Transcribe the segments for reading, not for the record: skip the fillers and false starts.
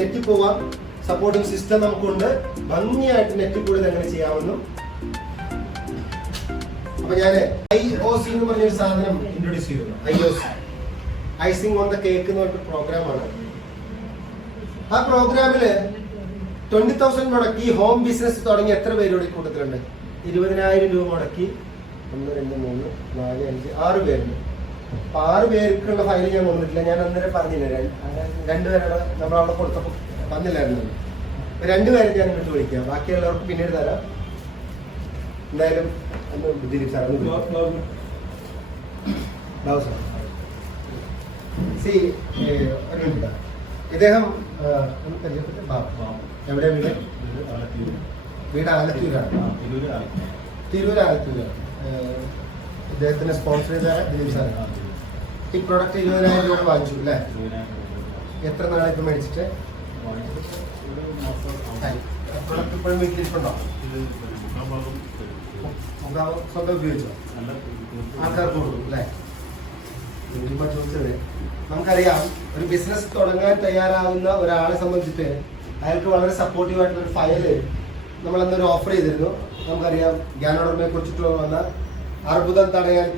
നെറ്റിൽ പോവാം, supporting system നമുക്കുണ്ട്, ഭംഗിയായിട്ട് നെറ്റിൽ കൂടി എങ്ങനെ ചെയ്യാമെന്നും. അപ്പൊ ഞാൻ IOC എന്ന് പറഞ്ഞൊരു സാധനം ഇൻട്രൊഡ്യൂസ് ചെയ്തു. IOC, icing on the cake എന്ന് പറഞ്ഞ പ്രോഗ്രാമാണ്. ആ പ്രോഗ്രാമില് 20,000 മുടക്കി ഹോം ബിസിനസ് തുടങ്ങി എത്ര പേരോട് ഈ കൂട്ടത്തിലുണ്ട്? 20,000 രൂപ മുടക്കി 1, 2, 3, 4, 5, 6 പേരുണ്ട്. അപ്പൊ 6 പേർക്കുള്ള ഫയൽ ഞാൻ കൊണ്ടിട്ടില്ല. ഞാൻ അന്നേരം പറഞ്ഞില്ല, 2 പേരുടെ നമ്മളവിടെ കൊടുത്തപ്പോൾ പറഞ്ഞില്ലായിരുന്നു. 2 പേരെ ഞാൻ ഇങ്ങോട്ട് വിളിക്കാം, ബാക്കിയുള്ളവർക്ക് പിന്നീട് തരാം. എന്തായാലും ദിലീപ് സാർ ഇദ്ദേഹം എവിടെ വീട്? വീട് ആലത്തൂരാണ്, തിരൂർ ആലത്തൂരാണ്. ഇദ്ദേഹത്തിന് സ്പോൺസർ ചെയ്ത ദിലീപ് സാർ. ഈ പ്രൊഡക്റ്റ് 20,000 രൂപ വാങ്ങിച്ചു അല്ലേ? എത്ര നാളെ ഇപ്പം മേടിച്ചിട്ട്? പ്രൊഡക്റ്റ് ഇപ്പോഴും വീട്ടിലിരിപ്പുണ്ടോ? സ്വന്തം ഉപയോഗിച്ചോ? ആൾക്കാർക്ക് കൊടുക്കും അല്ലേ? ചോദിച്ചത് നമുക്കറിയാം, ഒരു ബിസിനസ് തുടങ്ങാൻ തയ്യാറാവുന്ന ഒരാളെ സംബന്ധിച്ചിട്ട് അയാൾക്ക് വളരെ സപ്പോർട്ടീവ് ആയിട്ടുള്ള ഒരു ഫയല് നമ്മളന്നൊരു ഓഫർ ചെയ്തിരുന്നു. നമുക്കറിയാം, ഗ്യാനോഡർമയെ കുറിച്ചിട്ട് വന്ന അർബുദം തടയാൻ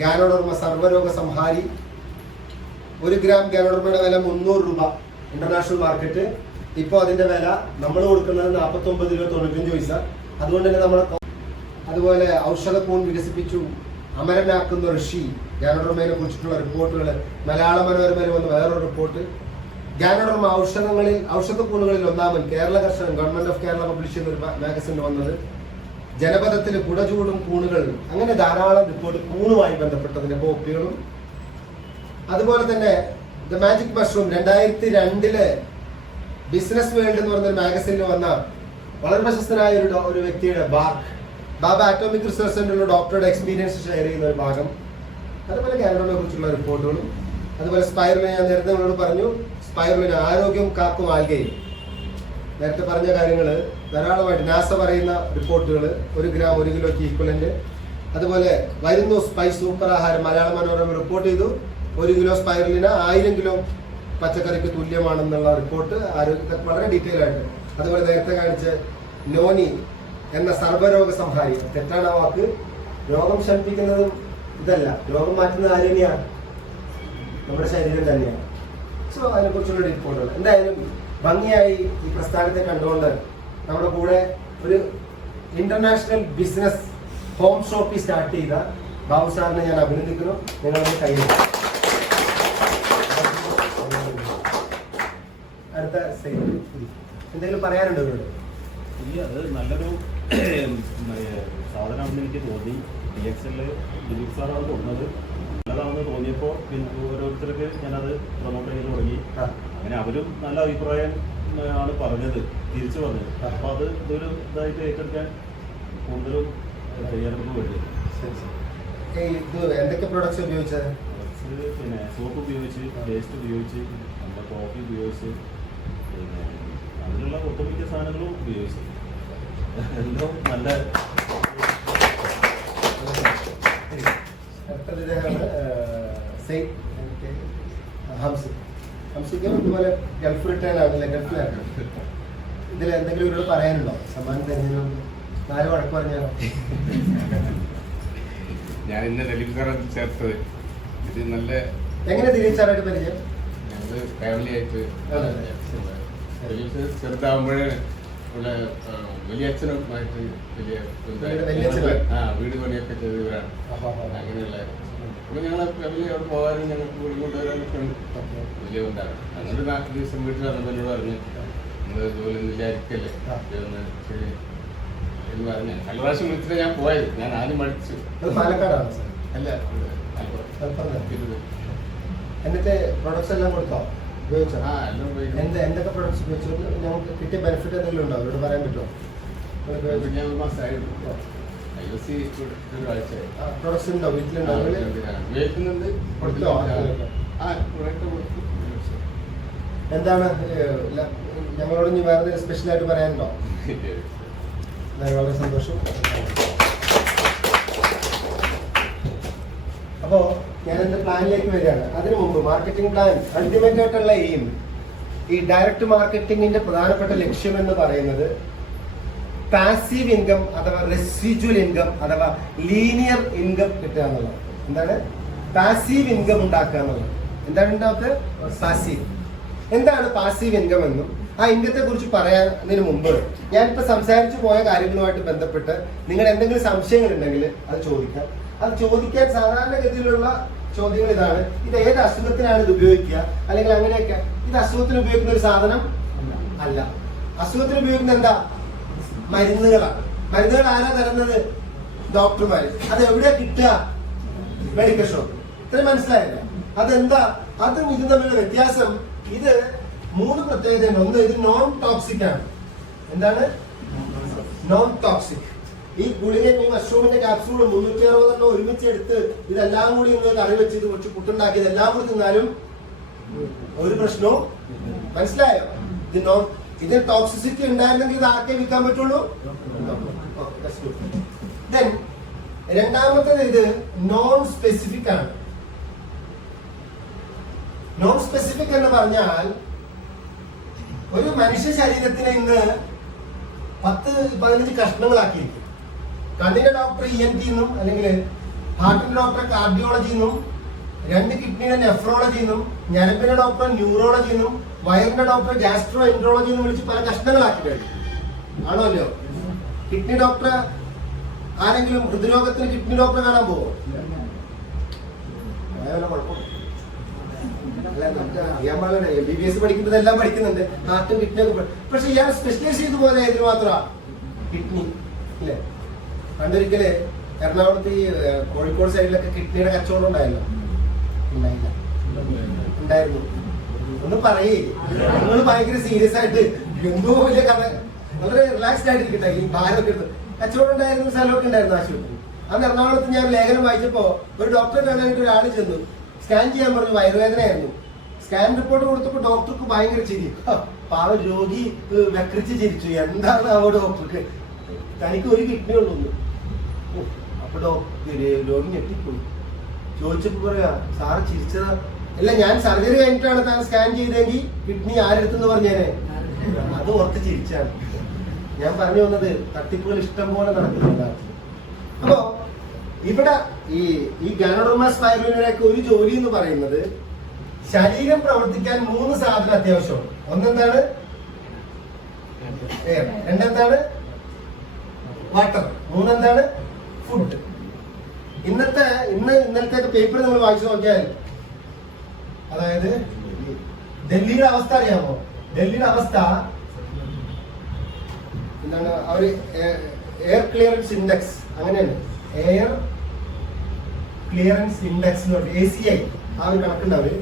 ഗ്യാനോഡർമ സർവ്വരോഗ സംഹാരി. 1 ഗ്രാം ഗ്യാനോഡർമയുടെ വില 300 രൂപ ഇന്റർനാഷണൽ മാർക്കറ്റ്. ഇപ്പോൾ അതിന്റെ വില നമ്മൾ കൊടുക്കുന്നത് 49.95 രൂപ. അതുകൊണ്ട് തന്നെ നമ്മൾ അതുപോലെ ഔഷധക്കൂൺ വികസിപ്പിച്ചു അമരനാക്കുന്ന ഋഷി, ഗ്യാനോഡർമയെ കുറിച്ചിട്ടുള്ള റിപ്പോർട്ടുകൾ. മലയാള മനോരമയിൽ വന്ന വേറൊരു റിപ്പോർട്ട്, ഗ്യാനോഡർമ ഔഷധക്കൂണുകളിൽ ഒന്നാമൻ. കേരള കർഷകൻ, ഗവൺമെന്റ് ഓഫ് കേരള പബ്ലിഷ് ചെയ്യുന്ന ഒരു മാഗസിനിൽ വന്നത്. ജനപദത്തിൽ കുടചൂടും കൂണുകൾ, അങ്ങനെ ധാരാളം റിപ്പോർട്ട് കൂണുമായി ബന്ധപ്പെട്ടതിന്റെ കോപ്പികളും. അതുപോലെ തന്നെ the magic mushroom 2002 business world എന്ന് പറഞ്ഞ മാഗസിനിൽ വന്ന വളരെ പ്രശസ്തനായ ഒരു വ്യക്തിയുടെ ബാബ ആറ്റോമിക് റിസർച്ച് സെന്ററിലുള്ള ഡോക്ടറുടെ എക്സ്പീരിയൻസ് ഷെയർ ചെയ്യുന്ന ഒരു ഭാഗം. അതുപോലെ ഗ്യാനോഡർമയെ കുറിച്ചുള്ള റിപ്പോർട്ടുകളും. അതുപോലെ സ്പൈറലിനെ ഞാൻ നേരത്തെ നിങ്ങളോട് പറഞ്ഞു, സ്പൈറലിന് ആരോഗ്യം കാക്കും ആൽഗയും. നേരത്തെ പറഞ്ഞ കാര്യങ്ങൾ ധാരാളമായിട്ട് നാസ പറയുന്ന റിപ്പോർട്ടുകൾ, 1 ഗ്രാം 1 കിലോയ്ക്ക് ഈക്വലന്റ്. അതുപോലെ വരുന്നു സ്പൈസ് സൂപ്പർ ആഹാരം, മലയാള മനോരമ റിപ്പോർട്ട് ചെയ്തു 1 കിലോ സ്പൈറലിന് 1000 കിലോ പച്ചക്കറിക്ക് തുല്യമാണെന്നുള്ള റിപ്പോർട്ട്, ആരോഗ്യത്തെ വളരെ ഡീറ്റെയിൽ ആയിട്ട്. അതുപോലെ നേരത്തെ കാണിച്ച നോനി എന്ന സർവ്വരോഗ സംഹാരി, തെറ്റാണ് ആ വാക്ക്. രോഗം ശമിപ്പിക്കുന്നതും ഇതല്ല, രോഗം മാറ്റുന്നത് ആര് തന്നെയാണ്? നമ്മുടെ ശരീരം തന്നെയാണ്. സോ അതിനെക്കുറിച്ചുള്ള റിപ്പോർട്ടുകൾ. എന്തായാലും ഭംഗിയായി ഈ പ്രസ്ഥാനത്തെ കണ്ടുകൊണ്ട് നമ്മുടെ കൂടെ ഒരു ഇന്റർനാഷണൽ ബിസിനസ് ഹോം ഷോപ്പിൽ സ്റ്റാർട്ട് ചെയ്ത ബാബു സാറിനെ ഞാൻ അഭിനന്ദിക്കുന്നു. നിങ്ങളുടെ കയ്യിൽ അടുത്ത എന്തെങ്കിലും പറയാനുണ്ടോ ഇവരോട്? ഇല്ല, അത് നല്ലൊരു സാധനമാണെന്ന് എനിക്ക് തോന്നി. DXL ദിലീപ് സാറാണ് തോന്നുന്നത്. നല്ലതാണെന്ന് തോന്നിയപ്പോൾ പിന്നെ ഓരോരുത്തർക്ക് ഞാനത് പ്രൊമോട്ട് ചെയ്ത് തുടങ്ങി. അങ്ങനെ അവരും നല്ല അഭിപ്രായം ആണ് പറഞ്ഞത്, തിരിച്ചു പറഞ്ഞത്. അപ്പോൾ അത് ഇതൊരു ഇതായിട്ട് ഏറ്റെടുക്കാൻ കൂടുതലും തയ്യാറെടുപ്പ് വരും. എന്തൊക്കെ പ്രൊഡക്ട്സ് ഉപയോഗിച്ചത്? പിന്നെ സോപ്പ് ഉപയോഗിച്ച്, പേസ്റ്റ് ഉപയോഗിച്ച്, നമ്മുടെ കോഫി ഉപയോഗിച്ച്, പിന്നെ അതിനുള്ള ഒട്ടുമിക്ക സാധനങ്ങളും ഉപയോഗിച്ചു. എല്ലാം നല്ല. ഹംസിക്കും ഇതുപോലെ ഗൾഫ് റിട്ടേൺ ആണല്ലേ, ഗൾഫിലാണ്. ഇതിൽ എന്തെങ്കിലും ഇവരോട് പറയാനുണ്ടോ? സമ്മാനം തരുന്നതിനും 4 വഴക്ക് പറഞ്ഞാലോ? ഞാൻ ഇന്ന് ദിലീപ് സാറെ ചേർത്തത് ഇത് നല്ല. എങ്ങനെ ദിലീപ് സാറായിട്ട് പരിചയം? ഞങ്ങൾ ഫാമിലി ആയിട്ട് ദിലീപ് ചെറുതാകുമ്പോഴേ ഇവിടെ വലിയച്ഛനുമായിട്ട് വീട് പണിയൊക്കെ ചെയ്തവരാണ്. അങ്ങനെയുള്ള അപ്പോൾ ഞങ്ങളെ ഫാമിലി അവിടെ പോകാനും ഞങ്ങൾക്ക് വീട് കൊണ്ടുവരാനൊക്കെ ഉണ്ട്. വലിയ ഉണ്ടാകും. അങ്ങനെ 4 ദിവസം വീട്ടിൽ വന്നപ്പോൾ പറഞ്ഞ് നമ്മൾ ജോലി വിചാരിക്കല്ലേ എന്ന് പറഞ്ഞ്. നല്ല പ്രാവശ്യം വിളിച്ചിട്ട് ഞാൻ പോയത്. ഞാൻ ആദ്യം പഠിച്ചു. പാലക്കാടാണ് സാർ? അല്ല, എന്നിട്ട് പ്രൊഡക്ട്സ് എല്ലാം കൊടുത്തോ? ഉപയോഗിച്ചോ? എല്ലാം ഉപയോഗിക്കും. എന്തൊക്കെ പ്രൊഡക്ട്സ് ഉപയോഗിച്ചു? ഞങ്ങൾക്ക് കിട്ടിയ ബെനിഫിറ്റ് എന്തെങ്കിലും ഉണ്ടോ? അവരോട് പറയാൻ പറ്റുമോ? ഞാൻ 1 മാസമായിരുന്നു. IOC ഒരാഴ്ചയായി. പ്രൊഡക്ട്സ് ഉണ്ടോ വീട്ടിലുണ്ടോ? ഉപയോഗിക്കുന്നുണ്ട്. കൊടുത്തോ? കൊടുത്തു. എന്താണ് ഞങ്ങളോട് ഇനി വേറെ സ്പെഷ്യലായിട്ട് പറയാനുണ്ടോ? വളരെ സന്തോഷം. അപ്പോൾ ഞാൻ എൻ്റെ പ്ലാനിലേക്ക് വരികയാണ്. അതിനു മുമ്പ് മാർക്കറ്റിംഗ് പ്ലാൻ, അൾട്ടിമേറ്റ് ആയിട്ടുള്ള എയിം ഈ ഡയറക്റ്റ് മാർക്കറ്റിംഗിന്റെ പ്രധാനപ്പെട്ട ലക്ഷ്യം എന്ന് പറയുന്നത് പാസീവ് ഇൻകം അഥവാ റെസിജ്വൽ ഇൻകം അഥവാ ലീനിയർ ഇൻകം കിട്ടുക എന്നുള്ളത്. എന്താണ് പാസീവ് ഇൻകം ഉണ്ടാക്കുക എന്നുള്ളത്? എന്താണ് ഉണ്ടാക്കുക? പാസീവ്. എന്താണ് പാസീവ് ഇൻകം എന്നും ആ ഇൻകത്തെ കുറിച്ച് പറയാനതിന് മുമ്പ് ഞാനിപ്പോ സംസാരിച്ചു പോയ കാര്യങ്ങളുമായിട്ട് ബന്ധപ്പെട്ട് നിങ്ങൾ എന്തെങ്കിലും സംശയങ്ങൾ ഉണ്ടെങ്കിൽ അത് ചോദിക്കാം. അത് ചോദിക്കാൻ സാധാരണഗതിയിലുള്ള ചോദ്യങ്ങൾ ഇതാണ്: ഇത് ഏത് അസുഖത്തിനാണ് ഇത് ഉപയോഗിക്കുക, അല്ലെങ്കിൽ അങ്ങനെയൊക്കെ. ഇത് അസുഖത്തിന് ഉപയോഗിക്കുന്ന ഒരു സാധനം അല്ല. അസുഖത്തിന് ഉപയോഗിക്കുന്ന എന്താ? മരുന്നുകളാണ്. മരുന്നുകൾ ആരാ തരുന്നത്? ഡോക്ടർമാര്. അത് എവിടെയാ കിട്ടുക? Medical shop. ഇത്രയും മനസ്സിലായില്ല? അതെന്താ? അതും ഇതും തമ്മിലുള്ള വ്യത്യാസം, ഇത് 3 പ്രത്യേകതയുണ്ട്. ഒന്ന്, ഇത് നോൺ ടോക്സിക് ആണ്. എന്താണ് നോൺ ടോക്സിക്? ഈ ഗുളികയും ഈ മഷ്റൂമിന്റെ ക്യാപ്സൂളും 360 ഒരുമിച്ച് എടുത്ത് ഇതെല്ലാം കൂടി ഇന്ന് കറി വെച്ച് ഇത് കുറച്ച് പുട്ടുണ്ടാക്കി ഇതെല്ലാം കൂടി തിന്നാലും ഒരു പ്രശ്നവും. മനസ്സിലായോ? ഇത് ടോക്സിസിറ്റി ഉണ്ടായിരുന്നെങ്കിൽ ഇത് ആർക്കേ വിൽക്കാൻ പറ്റുള്ളൂ. ദെൻ രണ്ടാമത്തേത്, ഇത് നോൺ സ്പെസിഫിക് ആണ്. നോൺ സ്പെസിഫിക് എന്ന് പറഞ്ഞാൽ ഒരു മനുഷ്യ ശരീരത്തിനെ ഇന്ന് 10-15 കഷ്ണങ്ങളാക്കിയിരിക്കും. കണ്ണിന്റെ ഡോക്ടർ ENT എന്നും, അല്ലെങ്കിൽ ഹാർട്ടിന്റെ ഡോക്ടർ കാർഡിയോളജി എന്നും, 2 കിഡ്നിയുടെ നെഫ്രോളജി എന്നും, ഞരമ്പിന്റെ ഡോക്ടർ ന്യൂറോളജി എന്നും, വയറിന്റെ ഡോക്ടർ ഗാസ്ട്രോ എൻട്രോളജി എന്നും വിളിച്ച് പല കഷ്ണങ്ങളാക്കി കഴിഞ്ഞു. ആണോ അല്ലയോ? കിഡ്നി ഡോക്ടർ ആരെങ്കിലും ഹൃദ്രോഗത്തിന് കിഡ്നി ഡോക്ടറെ കാണാൻ പോവോ? അറിയാൻ പാടില്ല. MBBS പഠിക്കുന്നതെല്ലാം പഠിക്കുന്നുണ്ട്, ഹാർട്ടും കിഡ്നിയൊക്കെ. പക്ഷെ ഇയാൾ സ്പെഷ്യലൈസ് ചെയ്ത് പോലെ ഇതിന് മാത്രമാണ് കിഡ്നി ഇല്ലേ? പണ്ടൊരിക്കല് എറണാകുളത്ത് ഈ കോഴിക്കോട് സൈഡിലൊക്കെ കിഡ്നിയുടെ കച്ചവടം ഉണ്ടായല്ലോ. ഉണ്ടായിരുന്നു. ഒന്ന് പറയേ, നിങ്ങൾ ഭയങ്കര സീരിയസ് ആയിട്ട് എന്തോ വലിയ കഥ, വളരെ റിലാക്സ്ഡ് ആയിട്ടിരിക്കട്ടെ. ഈ ഭാരമൊക്കെ എടുത്ത് കച്ചവടം ഉണ്ടായിരുന്ന സ്ഥലമൊക്കെ ഉണ്ടായിരുന്നു ആശുപത്രി. അന്ന് എറണാകുളത്ത് ഞാൻ ലേഖനം വായിച്ചപ്പോ ഒരു ഡോക്ടറെ കാണാനായിട്ട് ഒരാൾ ചെന്നു. സ്കാൻ ചെയ്യാൻ പറഞ്ഞു, വയറുവേദനയായിരുന്നു. സ്കാൻ റിപ്പോർട്ട് കൊടുത്തപ്പോ ഡോക്ടർക്ക് ഭയങ്കര ചിരി. പാവ രോഗി വെക്രിച്ച് ചിരിച്ചു. എന്താണ് ആ ഡോക്ടർക്ക്? തനിക്ക് ഒരു കിഡ്നി ഉള്ളൂ. അപ്പൊ രോഗി ഞെട്ടിപ്പോയി. ചോദിച്ചപ്പോ പറയാ, സാറ് ചിരിച്ചതാ? അല്ല, ഞാൻ സർജറി കഴിഞ്ഞിട്ടാണ് താൻ സ്കാൻ ചെയ്തെങ്കിൽ കിഡ്നി ആരെടുത്തെന്ന് പറഞ്ഞേനെ. അത് ഓർത്ത് ചിരിച്ചാണ്. ഞാൻ പറഞ്ഞു വന്നത്, തട്ടിപ്പുകൾ ഇഷ്ടം പോലെ നടക്കുന്നുണ്ടാവും. അപ്പോ ഇവിടെ ഈ ഗാനോഡർമ സ്പൈറുലിനൊക്കെ ഒരു ജോലി എന്ന് പറയുന്നത്, ശരീരം പ്രവർത്തിക്കാൻ 3 സാധനം അത്യാവശ്യമാണ്. ഒന്നെന്താണ്? എയർ. രണ്ടെന്താണ്? വാട്ടർ. 3 എന്താണ്? ഫുഡ്. ഇന്നലത്തെ പേപ്പർ നമ്മൾ വായിച്ചു നോക്കിയാൽ, അതായത് ഡൽഹിയുടെ അവസ്ഥ അറിയാമോ? ഡൽഹിയുടെ അവസ്ഥ എന്താണ്? അവര് എയർ ക്ലിയറൻസ് ഇൻഡെക്സ്, അങ്ങനെയാണ് എയർ ക്ലിയറൻസ് ഇൻഡെക്സ് എന്ന് പറഞ്ഞാൽ ACI. ആ ഒരു കണക്കുണ്ടാവും.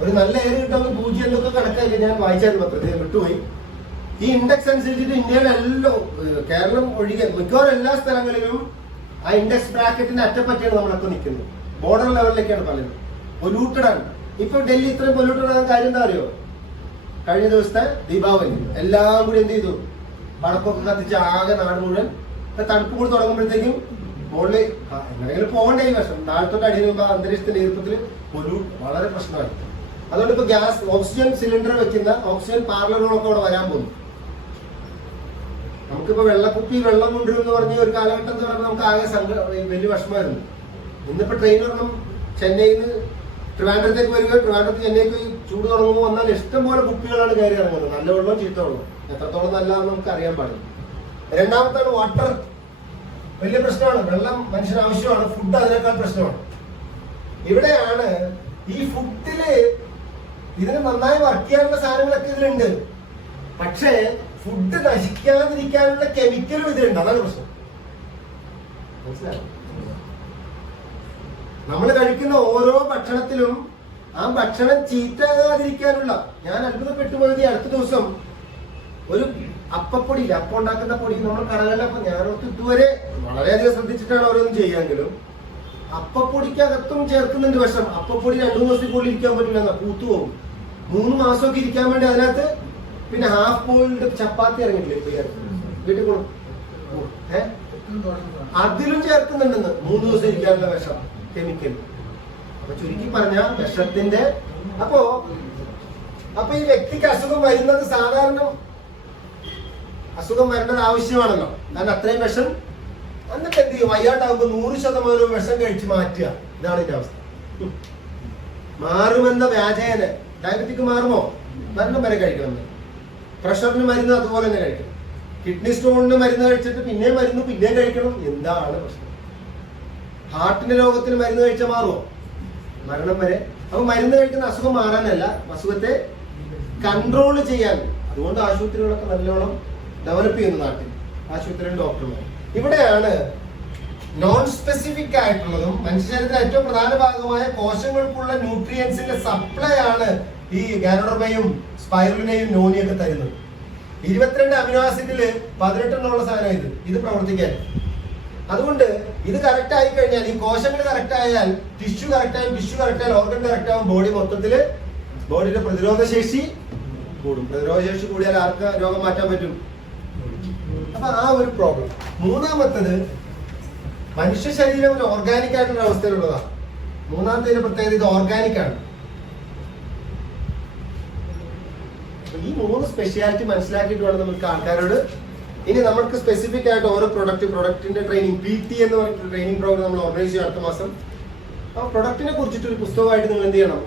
ഒരു നല്ല എയർ കിട്ടുമ്പോൾ 0 എന്നൊക്കെ കണക്കാക്കി ഞാൻ വായിച്ചായിരുന്നു പത്രത്തിൽ, വിട്ടുപോയി. ഈ ഇൻഡെക്സ് അനുസരിച്ചിട്ട് ഇന്ത്യയിലെല്ലാം, കേരളം ഒഴികെ മിക്കവാറും എല്ലാ സ്ഥലങ്ങളിലും ആ ഇൻഡെക്സ് ബ്രാക്കറ്റിന്റെ അറ്റപ്പറ്റിയാണ് നമ്മളൊക്കെ നിൽക്കുന്നത്. ബോർഡർ ലെവലിലേക്കാണ് പലരും. പൊല്യൂട്ടഡ് ആണ്. ഇപ്പൊ ഡൽഹി ഇത്രയും പൊല്യൂട്ടഡ് ആകാൻ കാര്യം എന്താ അറിയോ? കഴിഞ്ഞ ദിവസത്തെ ദീപാവലി എല്ലാം കൂടി എന്ത് ചെയ്തു? പടക്കൊക്കെ കത്തിച്ച് ആകെ നാട് മുഴുവൻ. ഇപ്പൊ തണുപ്പ് കൂടി തുടങ്ങുമ്പോഴത്തേക്കും മുകളിൽ എങ്ങനെയെങ്കിലും പോകണ്ടേ ഈ വർഷം. നാളത്തോട്ട് അടിയിൽ മുമ്പ് അന്തരീക്ഷത്തിന്റെ ഈർപ്പത്തിൽ വളരെ പ്രശ്നമായി. അതുകൊണ്ട് ഇപ്പൊ ഗ്യാസ്, ഓക്സിജൻ സിലിണ്ടർ വെക്കുന്ന ഓക്സിജൻ പാർലറുകളൊക്കെ അവിടെ വരാൻ പോകുന്നു. നമുക്കിപ്പോ വെള്ളക്കുപ്പി വെള്ളം കൊണ്ടുവരും എന്ന് പറഞ്ഞ ഒരു കാലഘട്ടം എന്ന് പറഞ്ഞാൽ നമുക്ക് ആകെ വലിയ വിഷമമായിരുന്നു. ഇന്നിപ്പോ ട്രെയിൻ ഒരെണ്ണം ചെന്നൈയിൽ നിന്ന് ട്രിവാൻഡ്രത്തേക്ക് വരികയോ ട്രിവാൻഡ്രത്ത് ചെന്നൈക്ക് ചൂട് തുടങ്ങുമ്പോൾ വന്നാൽ ഇഷ്ടംപോലെ കുപ്പികളാണ് കയറി ഇറങ്ങുന്നത്. നല്ല വെള്ളം ചീത്ത വെള്ളം എത്രത്തോളം നല്ലതാണെന്ന് നമുക്ക് അറിയാൻ പാടില്ല. രണ്ടാമത്താണ് വാട്ടർ. വലിയ പ്രശ്നമാണ്. വെള്ളം മനുഷ്യന് ആവശ്യമാണ്. ഫുഡ് അതിനേക്കാൾ പ്രശ്നമാണ്. ഇവിടെയാണ് ഈ ഫുഡില് ഇതിന് നന്നായി വർക്ക് ചെയ്യാനുള്ള സാധനങ്ങളൊക്കെ ഇതിലുണ്ട്. പക്ഷേ ഫുഡ് നശിക്കാതിരിക്കാനുള്ള കെമിക്കലും ഇതിലുണ്ട്. അതാണ് പ്രശ്നം. മനസ്സിലായോ? നമ്മൾ കഴിക്കുന്ന ഓരോ ഭക്ഷണത്തിലും ആ ഭക്ഷണം ചീത്തയാകാതിരിക്കാനുള്ള, ഞാൻ അത്ഭുതപ്പെട്ടു പോയത് അടുത്ത ദിവസം ഒരു അപ്പപ്പൊടി, അപ്പം ഉണ്ടാക്കുന്ന പൊടി, നമ്മൾ കടകളിലപ്പം, ഞാനോർത്ത് ഇതുവരെ വളരെയധികം ശ്രദ്ധിച്ചിട്ടാണ് ഓരോന്നും ചെയ്യാമെങ്കിലും അപ്പപ്പൊടിക്കകത്തും ചേർക്കുന്നുണ്ട് വിഷം. അപ്പപ്പൊടി 2-3 ദിവസത്തിൽ കൂടുതൽ ഇരിക്കാൻ പറ്റില്ല, പൂത്തുപോകും. 3 മാസമൊക്കെ ഇരിക്കാൻ വേണ്ടി അതിനകത്ത് പിന്നെ ഹാഫ് ബോയിൽഡ് ചപ്പാത്തി ഇറങ്ങിയിട്ടില്ലേ വീട്ടിൽ കൊടുക്കും, അതിലും ചേർക്കുന്നുണ്ടെന്ന് 3 ദിവസം ഇരിക്കാനുള്ള വിഷം, കെമിക്കൽ. അപ്പൊ ചുരുക്കി പറഞ്ഞ വിഷത്തിന്റെ. അപ്പോ അപ്പൊ ഈ വ്യക്തിക്ക് അസുഖം വരുന്നത് സാധാരണ അസുഖം വരേണ്ടത് ആവശ്യമാണല്ലോ, കാരണം അത്രയും വിഷം. എന്നിട്ട് എന്ത് ചെയ്യും? വയ്യാണ്ടാകുമ്പോൾ 100% വിഷം കഴിച്ച് മാറ്റുക. ഇതാണ് ഇതിന്റെ അവസ്ഥ. മാറുമെന്ന വ്യാജേന ഡയബറ്റിക് മാറുമോ? മരണം വരെ കഴിക്കണം. പ്രഷറിന് മരുന്ന് അതുപോലെ തന്നെ കഴിക്കണം. കിഡ്നി സ്റ്റോണിന് മരുന്ന് കഴിച്ചിട്ട് പിന്നെയും മരുന്ന് പിന്നെയും കഴിക്കണം. എന്താണ് പ്രശ്നം? ഹാർട്ടിന്റെ രോഗത്തിന് മരുന്ന് കഴിച്ചാൽ മാറുമോ? മരണം വരെ. അപ്പൊ മരുന്ന് കഴിക്കുന്ന അസുഖം മാറാനല്ല, അസുഖത്തെ കൺട്രോൾ ചെയ്യാൻ. അതുകൊണ്ട് ആശുപത്രികളൊക്കെ നല്ലോണം ഡെവലപ്പ് ചെയ്യുന്ന നാട്ടിൽ ആശുപത്രിയിലും ഡോക്ടർമാർ. ഇവിടെയാണ് നോൺ സ്പെസിഫിക് ആയിട്ടുള്ളതും മനുഷ്യ ശരീരത്തിലെ ഏറ്റവും പ്രധാന ഭാഗമായ കോശങ്ങൾക്കുള്ള ന്യൂട്രിയൻസിന്റെ സപ്ലൈ ആണ് ഈ ഗാനോഡർമയും സ്പൈറുലിനെയും നോനിയൊക്കെ തരുന്നത്. 22 അമിനോ ആസിഡില് 18 സാധനം ഇത് പ്രവർത്തിക്കാൻ. അതുകൊണ്ട് ഇത് കറക്റ്റ് ആയി കഴിഞ്ഞാൽ, ഈ കോശങ്ങൾ കറക്റ്റ് ആയാൽ ടിഷ്യൂ കറക്റ്റ് ആയും, ടിഷ്യൂ കറക്റ്റ് ആയാൽ ഓർഗൻ കറക്റ്റ് ആവും, ബോഡി മൊത്തത്തില് ബോഡിയുടെ പ്രതിരോധ ശേഷി കൂടും. പ്രതിരോധ ശേഷി കൂടിയാൽ ആർക്ക് രോഗം മാറ്റാൻ പറ്റും? അപ്പൊ ആ ഒരു പ്രോബ്ലം. മൂന്നാമത്തത്, മനുഷ്യ ശരീരം ഒരു ഓർഗാനിക് ആയിട്ടുള്ള അവസ്ഥയിലുള്ളതാണ്. മൂന്നാമത്തെ പ്രത്യേകത, ഇത് ഓർഗാനിക് ആണ്. ഈ 3 സ്പെഷ്യാലിറ്റി മനസ്സിലാക്കിയിട്ട് വേണം നമുക്ക് ആൾക്കാരോട്. ഇനി നമുക്ക് സ്പെസിഫിക് ആയിട്ട് ഓരോ പ്രൊഡക്റ്റിന്റെ ട്രെയിനിങ്, PT എന്ന് പറഞ്ഞിട്ട് ട്രെയിനിങ് പ്രോഗ്രാം നമ്മൾ ഓർഗനൈസ് ചെയ്യും അടുത്ത മാസം. ആ പ്രൊഡക്റ്റിനെ കുറിച്ചിട്ട് ഒരു പുസ്തകമായിട്ട് നിങ്ങൾ എന്ത് ചെയ്യണം?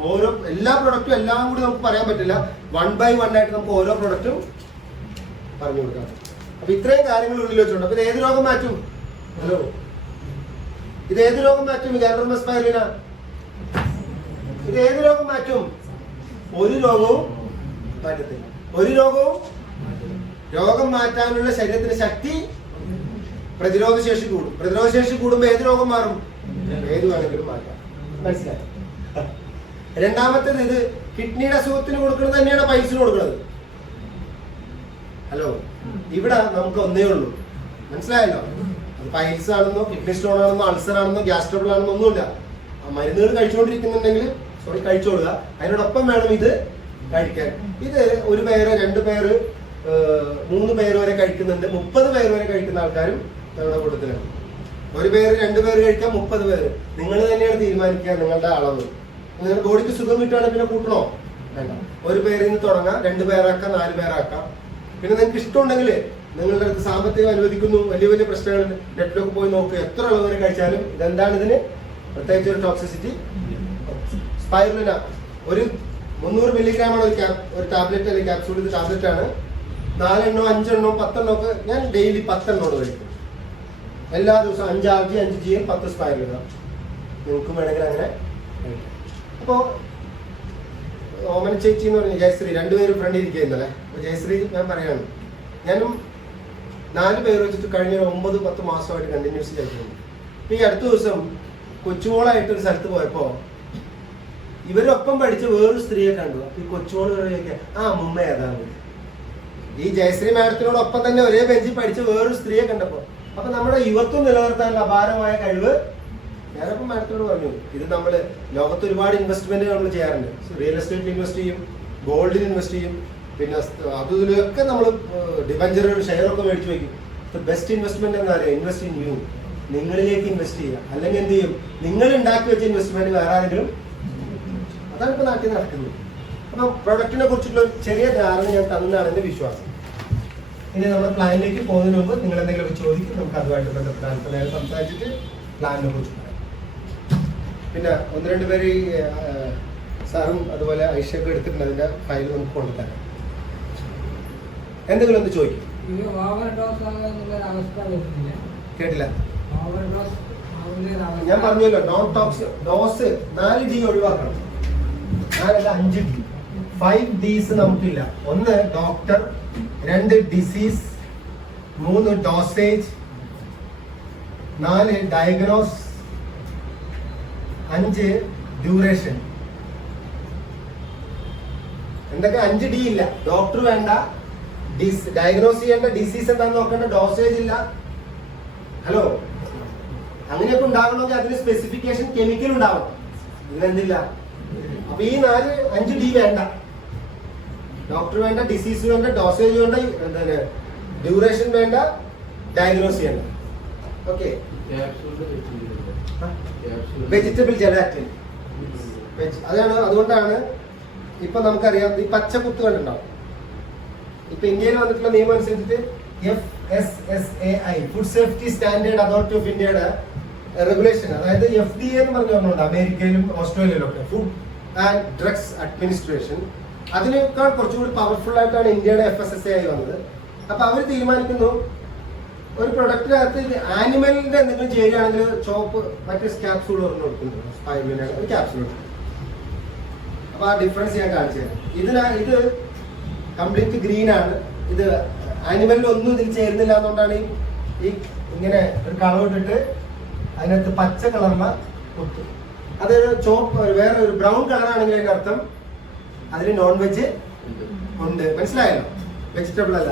എല്ലാ പ്രൊഡക്റ്റും എല്ലാം കൂടി നമുക്ക് പറയാൻ പറ്റില്ല. 1 by 1 ആയിട്ട് നമുക്ക് ഓരോ പ്രൊഡക്റ്റും പറഞ്ഞു കൊടുക്കാം. അപ്പൊ ഇത്രയും കാര്യങ്ങൾ ഉള്ളിൽ വെച്ചിട്ടുണ്ട്. അപ്പൊ ഇത് ഏത് രോഗം മാറ്റും? ഹലോ, ഇത് ഏത് രോഗം മാറ്റും? ഗാനോഡർമ സ്പൈറുലിന ഇത് ഏത് രോഗം മാറ്റും? ഒരു രോഗവും മാറ്റത്തില്ല. ഒരു രോഗം മാറ്റാനുള്ള ശരീരത്തിന് ശക്തി, പ്രതിരോധ ശേഷി കൂടും. പ്രതിരോധ ശേഷി കൂടുമ്പോ ഏത് രോഗം മാറും? ഏത് വേണമെങ്കിലും മാറ്റാം. മനസ്സിലായി? രണ്ടാമത്തേത്, ഇത് കിഡ്നിയുടെ അസുഖത്തിന് കൊടുക്കുന്നത് തന്നെയാണ് പൈൽസിന് കൊടുക്കുന്നത്. ഹലോ, ഇവിടെ നമുക്ക് ഒന്നേ ഉള്ളൂ. മനസ്സിലായല്ലോ? അത് പൈൽസ് ആണെന്നോ കിഡ്നി സ്റ്റോൺ ആണെന്നോ അൾസർ ആണെന്നോ ഗ്യാസ്ട്രബിൾ ആണെന്നോ ഒന്നുമില്ല. മരുന്നുകൾ കഴിച്ചുകൊണ്ടിരിക്കുന്നുണ്ടെങ്കിൽ കഴിച്ചോളുക. അതിനോടൊപ്പം വേണം ഇത് കഴിക്കാൻ. ഇത് 1 പേര് 2 പേര് 3 പേര് വരെ കഴിക്കുന്നുണ്ട്. 30 പേര് വരെ കഴിക്കുന്ന ആൾക്കാരും ഞങ്ങളുടെ കൂട്ടത്തിലാണ്. 1 പേര് 2 പേര് കഴിക്കാൻ 30 പേര്. നിങ്ങൾ തന്നെയാണ് തീരുമാനിക്കുക നിങ്ങളുടെ അളവ്. നിങ്ങളുടെ ബോഡിക്ക് സുഖം കിട്ടുകയാണെങ്കിൽ പിന്നെ കൂട്ടണോ? വേണ്ട. 1 പേരിൽ നിന്ന് തുടങ്ങാം, 2 പേരാക്കാം, 4 പേരാക്കാം. പിന്നെ നിങ്ങൾക്ക് ഇഷ്ടമുണ്ടെങ്കിൽ നിങ്ങളുടെ അടുത്ത് സാമ്പത്തികം അനുവദിക്കുന്നു, വലിയ വലിയ പ്രശ്നങ്ങളുണ്ട്, നെറ്റിലൊക്കെ പോയി നോക്കുക. എത്ര അളവ് വരെ കഴിച്ചാലും ഇതെന്താണ് ഇതിന് പ്രത്യേകിച്ച് ഒരു ടോക്സിസിറ്റി. സ്പൈറുലിന ഒരു 300 മില്ലിഗ്രാമാണ് ഒരു ടാബ്ലറ്റ് അല്ലെങ്കിൽ ക്യാപ്സൂൾ. ഇത് ടാബ്ലറ്റ് ആണ്. 4 എണ്ണോ 5 എണ്ണോ 10 എണ്ണോ ഒക്കെ ഞാൻ ഡെയിലി 10 എണ്ണോട് കഴിക്കും. എല്ലാ ദിവസവും 5 RG 5 GM 10 സ്പൈറുലിന. നിങ്ങൾക്കും വേണമെങ്കിൽ അങ്ങനെ. അപ്പോ ഓമന ചേച്ചി എന്ന് പറഞ്ഞ ജയശ്രീ, 2 പേരും ഫ്രണ്ട് ഇരിക്കുന്നല്ലേ. അപ്പൊ ജയശ്രീ ഞാൻ പറയാണ്, ഞാനും 4 പേര് വെച്ചിട്ട് കഴിഞ്ഞ 9-10 മാസമായിട്ട് കണ്ടിന്യൂസ് കഴിക്കുന്നു. അപ്പൊ ഈ അടുത്ത ദിവസം കൊച്ചുമോളായിട്ട് ഒരു സ്ഥലത്ത് പോയപ്പോ ഇവരൊപ്പം പഠിച്ച വേറൊരു സ്ത്രീയെ കണ്ടു. അപ്പൊ ഈ കൊച്ചുമോള് ചോദിക്കാം, മുമ്പ് ഏതാണ്? ഈ ജയശ്രീ മാഡത്തിനോടൊപ്പം തന്നെ ഒരേ ബെഞ്ചിൽ പഠിച്ച വേറൊരു സ്ത്രീയെ കണ്ടപ്പോ, അപ്പൊ നമ്മുടെ യുവത്വം നിലനിർത്താനുള്ള അപാരമായ കഴിവ്. ഞാനപ്പം മാഡത്തിനോട് പറഞ്ഞു, ഇത് നമ്മള് ലോകത്ത് ഒരുപാട് ഇൻവെസ്റ്റ്മെന്റ് നമ്മൾ ചെയ്യാറുണ്ട്. റിയൽ എസ്റ്റേറ്റിൽ ഇൻവെസ്റ്റ് ചെയ്യും, ഗോൾഡിൽ ഇൻവെസ്റ്റ് ചെയ്യും, പിന്നെ അതിലൊക്കെ നമ്മൾ ഡിബഞ്ചറുകൾ ഷെയറൊക്കെ മേടിച്ചു വയ്ക്കും. ബെസ്റ്റ് ഇൻവെസ്റ്റ്മെന്റ് എന്താ പറയുക? Invest in you. നിങ്ങളിലേക്ക് ഇൻവെസ്റ്റ് ചെയ്യുക. അല്ലെങ്കിൽ എന്ത് ചെയ്യും? നിങ്ങൾ ഉണ്ടാക്കി വെച്ച ഇൻവെസ്റ്റ്മെന്റ് വേറെ ആരെങ്കിലും. അതാണ് ഇപ്പൊ നാട്ടിൽ നടക്കുന്നത്. അപ്പൊ പ്രൊഡക്റ്റിനെ കുറിച്ചുള്ള ഒരു ചെറിയ ധാരണ ഞാൻ തന്നാണ് എന്റെ വിശ്വാസം. ഇനി നമ്മുടെ പ്ലാനിലേക്ക് പോകുന്നതിന് മുമ്പ് നിങ്ങൾ എന്തെങ്കിലും ചോദിക്കും, നമുക്ക് അതുമായിട്ട് ബന്ധപ്പെട്ട് നേരെ സംസാരിച്ചിട്ട് പ്ലാനിനെ കുറിച്ച് പറയാം. പിന്നെ 1-2 പേര് സാറും അതുപോലെ ഐഷയൊക്കെ എടുത്തിട്ടുണ്ട്. അതിന്റെ ഫയൽ നമുക്ക് കൊണ്ടുതരാം. എന്തെങ്കിലും ഒന്ന് ചോദിക്കും. കേട്ടില്ല? ഞാൻ പറഞ്ഞല്ലോ, നോൺ ടോക്സിക് ഡോസ് 4D ഒഴിവാക്കണം. 4 അല്ല 5D. 5Ds നമുക്കില്ല. 1 doctor, 2 disease, 3 dosage, 4 diagnose, 5 duration. എന്തൊക്കെ? 5D ഇല്ല. ഡോക്ടർ വേണ്ട, ഡയഗ്നോസ് ചെയ്യേണ്ട, ഡിസീസ് എന്താന്ന് നോക്കേണ്ട, ഡോസേജ് ഇല്ല. ഹലോ, അങ്ങനെയൊക്കെ ഉണ്ടാകണമെങ്കിൽ അതിന് സ്പെസിഫിക്കേഷൻ കെമിക്കൽ ഉണ്ടാവണം. ഇതിനെന്തില്ല? അപ്പൊ ഈ 5D വേണ്ട. ഡോക്ടർ വേണ്ട, ഡിസീസ് വേണ്ട, ഡോസേജ് വേണ്ട, എന്താണ് ഡ്യൂറേഷൻ വേണ്ട, ഡയഗ്നോസ് ചെയ്യണ്ട. ഓക്കെ. Vegetable gelatin. അതുകൊണ്ടാണ് ഇപ്പൊ നമുക്കറിയാം ഈ പച്ച കുത്ത് കണ്ടുണ്ടാവും. ഇപ്പൊ ഇന്ത്യയിൽ വന്നിട്ടുള്ള നിയമം അനുസരിച്ചിട്ട് FSSAI food safety standard authority of ഇന്ത്യയുടെ റെഗുലേഷൻ, അതായത് FDA എന്ന് പറഞ്ഞുകൊണ്ട് അമേരിക്കയിലും ഓസ്ട്രേലിയയിലും ഒക്കെ ഫുഡ് ആൻഡ് ഡ്രഗ്സ് അഡ്മിനിസ്ട്രേഷൻ, അതിനേക്കാൾ കുറച്ചുകൂടി പവർഫുൾ ആയിട്ടാണ് ഇന്ത്യയുടെ FSSAI വന്നത്. അപ്പൊ അവർ തീരുമാനിക്കുന്നു ഒരു പ്രൊഡക്റ്റിനകത്ത് ആനിമലിന്റെ എന്തെങ്കിലും ചെയ്യുകയാണെങ്കിൽ ചോപ്പ് മറ്റേ ക്യാപ്സൂൾ പറഞ്ഞു കൊടുക്കുന്നു, സ്പൈറുലിൻ ഒരു ക്യാപ്സൂൾ. അപ്പൊ ആ ഡിഫറൻസ് ഞാൻ കാണിച്ചു തരാം. ഇത് കംപ്ലീറ്റ് ഗ്രീൻ ആണ്. ഇത് ആനിമലിൽ ഒന്നും ഇതിൽ ചേരുന്നില്ല എന്നുകൊണ്ടാണ് ഈ ഇങ്ങനെ ഒരു കളർ ഇട്ടിട്ട് അതിനകത്ത് പച്ച കളറുള്ള കുത്ത്. അതൊരു ചോപ്പ് വേറെ ഒരു ബ്രൗൺ കളറാണെങ്കിൽ അതിന്റെ അർത്ഥം അതിൽ നോൺ വെജ് ഉണ്ട്. മനസ്സിലായല്ലോ? വെജിറ്റബിൾ അല്ല.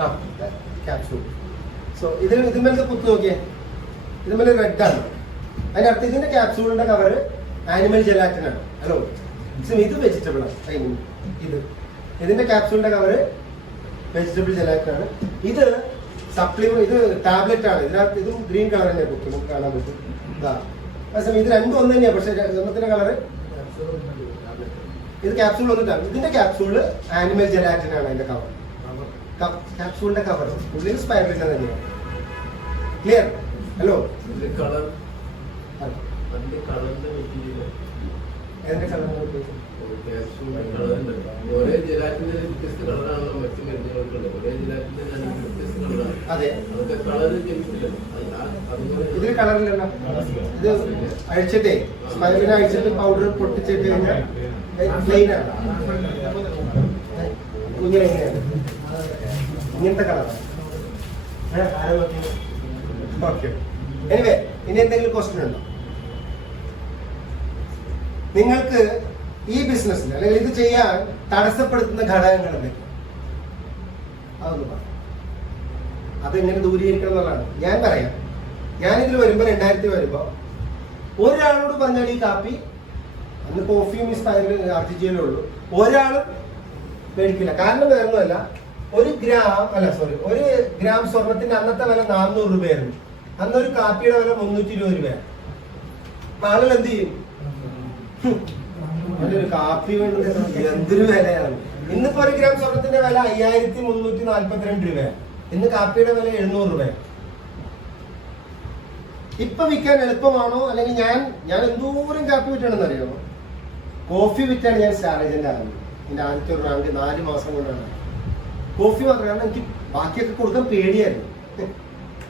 ആ ക്യാപ്സൂൾ. സോ ഇതിന്മേലത്തെ കുത്ത് നോക്കിയേ, ഇതിന്മേൽ റെഡ് ആണ്. അതിന്റെ അർത്ഥം ഇതിന്റെ ക്യാപ്സൂളിന്റെ കവറ് ആനിമൽ ജെലാറ്റിൻ ആണ്. ഹലോ, ഇത് വെജിറ്റബിൾ ആണ്. ഐ മീൻ ഇതിന്റെ ക്യാപ്സൂളിന്റെ കവറ് വെജിറ്റബിൾ ജെലാറ്റിൻ ആണ്. ഇത് സപ്ലിമെന്റ്, ഇത് ടാബ്ലറ്റ് ആണ്. ഇതിനകത്ത് ഇതും ഗ്രീൻ കളർ തന്നെയാണ് കുത്ത്, നമുക്ക് കാണാൻ പറ്റും. ഇതാ അതേസമയം ഇത് രണ്ടും ഒന്ന് തന്നെയാണ്, പക്ഷെ ഒന്നത്തിന്റെ കളറ് ഇത് ക്യാപ്സൂൾ വന്നിട്ടാണ്. ഇതിന്റെ ക്യാപ്സൂള് ആനിമൽ ജെലാറ്റിൻ ആണ്. അതിന്റെ കവർ, ക്യാപ്സൂളിന്റെ കവർ ഉള്ളിൽ സ്പൈറുലിൻ തന്നെയാണ്. ക്ലിയർ? ഹലോ, ഇതിന്റെ കളർ അതെ, ഇതിൽ കളറില്ലല്ലോ. ഇത് അഴിച്ചിട്ടേ സ്പൈറുലിൻ അഴിച്ചിട്ട് പൗഡർ പൊട്ടിച്ചിട്ട് കഴിഞ്ഞാൽ പ്ലെയിൻ ആണ്. ഇങ്ങനെയാണ്, ഇങ്ങനത്തെ കളറാണ്. ഓക്കെ, എനിവേ ഇനി എന്തെങ്കിലും ക്വസ്റ്റ്യൻ ഉണ്ടോ നിങ്ങൾക്ക്? ഈ ബിസിനസ്സിൽ അല്ലെങ്കിൽ ഇത് ചെയ്യാൻ തടസ്സപ്പെടുത്തുന്ന ഘടകങ്ങൾ എന്തൊക്കെ, അതൊന്ന് പറയാം. അതെങ്ങനെ ദൂരീകരിക്കണം എന്നുള്ളതാണ് ഞാൻ പറയാം. ഞാനിതിൽ വരുമ്പോ 2000 വരുമ്പോ ഒരാളോട് പറഞ്ഞാൽ ഈ കാപ്പി, അന്ന് കോഫിയും ഈ സ്പൈറലും ആർട്ടിജിയലും ഉള്ളൂ, ഒരാളും മേടിക്കില്ല. കാരണം വേറൊന്നുമല്ല, ഒരു ഗ്രാം സ്വർണത്തിന്റെ അന്നത്തെ വില 400 രൂപയായിരുന്നു. അന്നൊരു കാപ്പിയുടെ വില 320 രൂപയാണ്. ആളുകൾ എന്ത് ചെയ്യും? ഒരു കാപ്പി വേണ്ടത് എന്തൊരു വിലയാണ്. ഇന്നിപ്പോ ഒരു ഗ്രാം സ്വർണത്തിന്റെ വില 5342 രൂപയാണ്. ഇന്ന് കാപ്പിയുടെ വില 700 രൂപയാണ്. ഇപ്പൊ വിൽക്കാൻ എളുപ്പമാണോ? അല്ലെങ്കിൽ ഞാൻ എന്തോരം കാപ്പി വിറ്റാണെന്ന് അറിയാമോ? കോഫി വിറ്റാണ് ഞാൻ സ്റ്റാർ ഏജന്റ് ആകുന്നത്. എന്റെ ആദ്യത്തെ ഒരു റാങ്ക് 4 മാസം കൊണ്ടാണ്. കോഫി മാത്രം, കാരണം എനിക്ക് ബാക്കിയൊക്കെ കൊടുക്കാൻ പേടിയായിരുന്നു.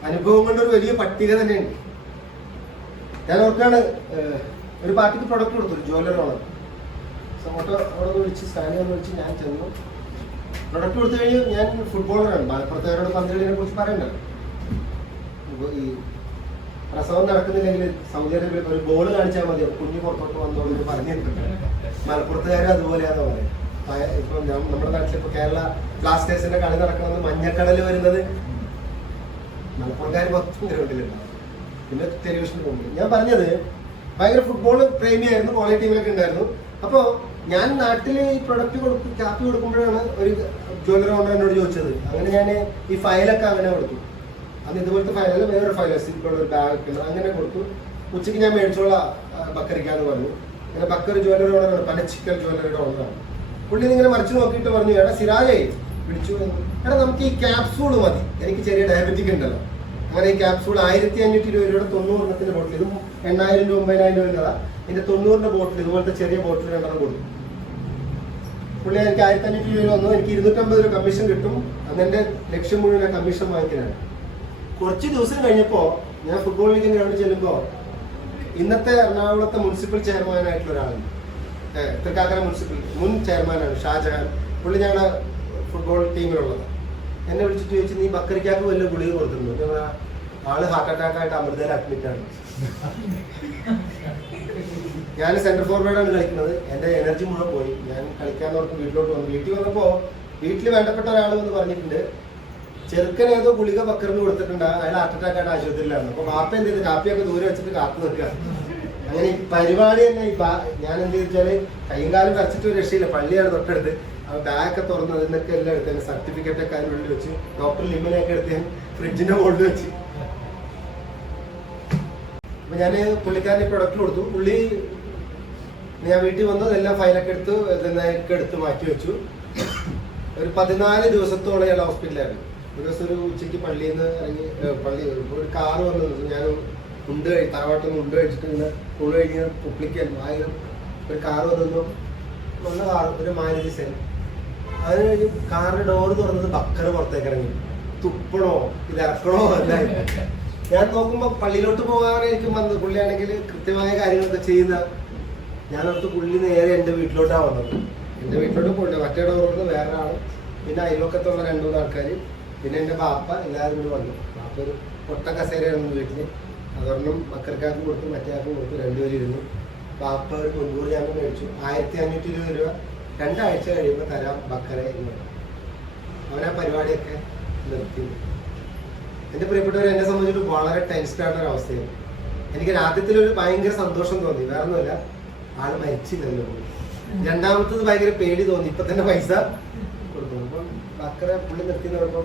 അനുഭവം കൊണ്ട് ഒരു വലിയ പട്ടിക തന്നെയുണ്ട്. ഞാൻ ഓർക്കാണ് ഒരു പാർട്ടിക്ക് പ്രൊഡക്റ്റ് കൊടുത്തു, ഒരു ജ്വല്ലറി ഓണർ. സൊമാറ്റോ അവിടെ വിളിച്ച് സ്കാനിൽ വിളിച്ച് ഞാൻ ചെന്നു. പ്രൊഡക്റ്റ് കൊടുത്തു കഴിഞ്ഞ് ഞാൻ ഫുട്ബോളറാണ്. മലപ്പുറത്തുകാരോട് പന്തുകളിനെ കുറിച്ച് പറയണ്ടല്ലോ. ഈ പ്രസവം നടക്കുന്നില്ലെങ്കിൽ സൗദി അറേബ്യയിൽ ഒരു ബോൾ കാണിച്ചാൽ മതിയോ കുഞ്ഞ് പുറത്തോട്ട് വന്നോളൂ പറഞ്ഞിട്ടുണ്ട്. മലപ്പുറത്തുകാരും അതുപോലെയാണെന്ന് പറയാം. ഇപ്പം നമ്മുടെ നാട്ടിൽ ഇപ്പൊ കേരള ബ്ലാസ്റ്റേഴ്സിന്റെ കളി നടക്കണമെന്ന് മഞ്ഞക്കടൽ വരുന്നത് മലപ്പുറക്കാർ 10 ഗ്രൗണ്ടിലുണ്ടാവും. പിന്നെ ടെലിവിഷനിൽ പോകുമ്പോൾ ഞാൻ പറഞ്ഞത് ഭയങ്കര ഫുട്ബോൾ പ്രേമിയായിരുന്നു, കോളേജ് ടീമിലൊക്കെ ഉണ്ടായിരുന്നു. അപ്പോൾ ഞാൻ നാട്ടിൽ ഈ പ്രൊഡക്റ്റ് കാപ്പി കൊടുക്കുമ്പോഴാണ് ഒരു ജ്വല്ലറി ഓണർ എന്നോട് ചോദിച്ചത്. അങ്ങനെ ഞാൻ ഈ ഫയലൊക്കെ അങ്ങനെ കൊടുത്തു. അന്ന് ഇതുപോലത്തെ ഫയലല്ല, വേറൊരു ഫയൽ സിൽക്കുള്ള ഒരു ബാഗ് അങ്ങനെ കൊടുത്തു. ഉച്ചയ്ക്ക് ഞാൻ മേടിച്ചോളാം ബക്കറിക്കാന്ന് പറഞ്ഞു. അങ്ങനെ ബക്കർ ജ്വല്ലറി ഓണറാണ്, പനച്ചിക്കൽ ജ്വല്ലറിയുടെ ഓണറാണ്. പുള്ളി ഇങ്ങനെ മറിച്ച് നോക്കിയിട്ട് പറഞ്ഞു, എടാ സിറാജേ വിളിച്ചു, എടാ നമുക്ക് ഈ ക്യാപ്സൂള് മതി, എനിക്ക് ചെറിയ ഡയബറ്റിക് ഉണ്ടല്ലോ. അങ്ങനെ ഈ ക്യാപ്സൂൾ 1520 രൂപയുടെ 90 ബോട്ടിൽ, ഇതും 8000 രൂപ 9000 രൂപ ഉള്ളതാ. ഇതിന്റെ 90 ബോട്ടിൽ ഇതുപോലത്തെ ചെറിയ ബോട്ടിൽ 2 കൊടുത്തു. പുള്ളി എനിക്ക് 1500 രൂപ വന്നു. എനിക്ക് 250 രൂപ കമ്മീഷൻ കിട്ടും. അന്ന് എന്റെ ലക്ഷ്യം മുഴുവൻ കമ്മീഷൻ വാങ്ങിക്കാനാണ്. കുറച്ച് ദിവസം കഴിഞ്ഞപ്പോ ഞാൻ ഫുട്ബോൾ ലീഗിന് ഗ്രൗണ്ടിൽ ചെല്ലുമ്പോ ഇന്നത്തെ എറണാകുളത്തെ മുനിസിപ്പൽ ചെയർമാനായിട്ടുള്ള ഒരാളുണ്ട്, തൃക്കാക്കര മുനിസിപ്പൽ മുൻ ചെയർമാനാണ് ഷാജഹാൻ. പുള്ളി ഞങ്ങളുടെ ഫുട്ബോൾ ടീമിലുള്ളത്. എന്നെ വിളിച്ചിട്ട് ചോദിച്ചു, നീ ബക്കറിക്കാക്ക് വല്ല ഗുളിക കൊടുത്തിരുന്നു? ആള് ഹാർട്ട് അറ്റാക്ക് ആയിട്ട് അമൃതയിൽ അഡ്മിറ്റ് ആണ്. ഞാൻ സെന്റർ ഫോർവേഡാണ് കളിക്കുന്നത്. എന്റെ എനർജി മുഴുവൻ പോയി. ഞാൻ കളിക്കാന്നോർത്ത് വീട്ടിലോട്ട് വന്നു. വീട്ടിൽ വന്നപ്പോ വീട്ടിൽ വേണ്ടപ്പെട്ട ഒരാൾ എന്ന് പറഞ്ഞിട്ടുണ്ട്, ചെറുക്കൻ ഏതോ ഗുളിക ബക്കറിന് കൊടുത്തിട്ടുണ്ട്, അയാൾ ഹാർട്ട് അറ്റാക്ക് ആയിട്ട് ആശുപത്രിയിലാണ്. അപ്പൊ വാപ്പ എന്ത് ചെയ്ത് കാപ്പിയൊക്കെ ദൂരെ വെച്ചിട്ട് കാത്തു നിൽക്കുക. അങ്ങനെ ഈ പരിപാടി തന്നെ ഞാൻ എന്ത് ചോദിച്ചാല് കൈയും കാലം വരച്ചിട്ട് ഒരു രക്ഷയില്ല. പള്ളിയാണ് തൊട്ടടുത്ത്. ആ ബാഗൊക്കെ തുറന്ന് അതിനൊക്കെ എല്ലാം എടുത്ത് സർട്ടിഫിക്കറ്റ് ഒക്കെ അതിനുള്ളിൽ വെച്ച് ഡോക്ടർ ലിമിനെയൊക്കെ എടുത്ത് ഞാൻ ഫ്രിഡ്ജിന്റെ മുകളിൽ വെച്ച്. അപ്പൊ ഞാൻ പുള്ളിക്കാരന് പ്രൊഡക്റ്റ് കൊടുത്തു. പുള്ളി ഞാൻ വീട്ടിൽ വന്നു, എല്ലാം ഫയലൊക്കെ എടുത്തു, ഇതെല്ലാം എടുത്ത് മാറ്റി വെച്ചു. ഒരു 14 ദിവസത്തോളം ഞാൻ ഹോസ്പിറ്റലായിരുന്നു. ഒരു ദിവസം ഒരു ഉച്ചയ്ക്ക് പള്ളിയിൽ നിന്ന് ഇറങ്ങി, ഒരു കാറ് വന്നു. ഞാൻ തറവാട്ടിൽ നിന്ന് കഴിച്ചിട്ട് ഇങ്ങനെ സ്കൂൾ കഴിഞ്ഞ് കുപ്പിക്കാൻ ആയിരം ഒരു കാറ് വന്നു. നല്ല കാറ്, ഒരു മാരുതി സേന. അതിന് കഴിഞ്ഞ് കാറിന്റെ ഡോറ് തുറന്നത് ബക്കറ് പുറത്തേക്ക് ഇറങ്ങി. തുപ്പണോ ഇത് ഇറക്കണോ അല്ല. ഞാൻ നോക്കുമ്പോ പള്ളിയിലോട്ട് പോകാനായിരിക്കും വന്നത്. പുള്ളിയാണെങ്കിൽ കൃത്യമായ കാര്യങ്ങളൊക്കെ ചെയ്യുന്ന. ഞാനടുത്ത് പുള്ളി നേരെ എൻ്റെ വീട്ടിലോട്ടാണ് വന്നത്. എൻ്റെ വീട്ടിലോട്ട് പോയില്ല, മറ്റേ ഡോറിൽ വേറെ ആള്, പിന്നെ അയൽവക്കത്തുള്ള 2-3 ആൾക്കാർ, പിന്നെ എൻ്റെ ബാപ്പ, എല്ലാവരും കൂടി വന്നു. ബാപ്പ ഒരു ഒട്ട കസേരയായിരുന്നു വീട്ടിൽ. അതൊരെണ്ണം മക്കൾക്കാർക്ക് കൊടുത്തു, മറ്റേ ആൾക്കും കൊടുത്തു. 2 പേര് ഇരുന്നു. ബാപ്പ ഒരു 90 ജാമം മേടിച്ചു. 1520 രൂപ 2 ആഴ്ച കഴിയുമ്പോൾ തരാം ബക്കറ എന്ന് പറഞ്ഞു. അവനാ പരിപാടിയൊക്കെ നിർത്തി. എൻ്റെ പ്രിയപ്പെട്ടവർ, എന്നെ സംബന്ധിച്ചിട്ട് വളരെ ടെൻസ്ഡ് ആയിട്ടുള്ള ഒരു അവസ്ഥയാണ്. എനിക്ക് ആദ്യത്തിലൊരു ഭയങ്കര സന്തോഷം തോന്നി, വേറെ ഒന്നുമല്ല, ആള് മരിച്ചില്ലല്ലോ. രണ്ടാമത്തത് ഭയങ്കര പേടി തോന്നി, ഇപ്പൊ തന്നെ പൈസ കൊടുക്കും. അപ്പം ബക്കറ പുള്ളി നിർത്തി നോക്കുമ്പോൾ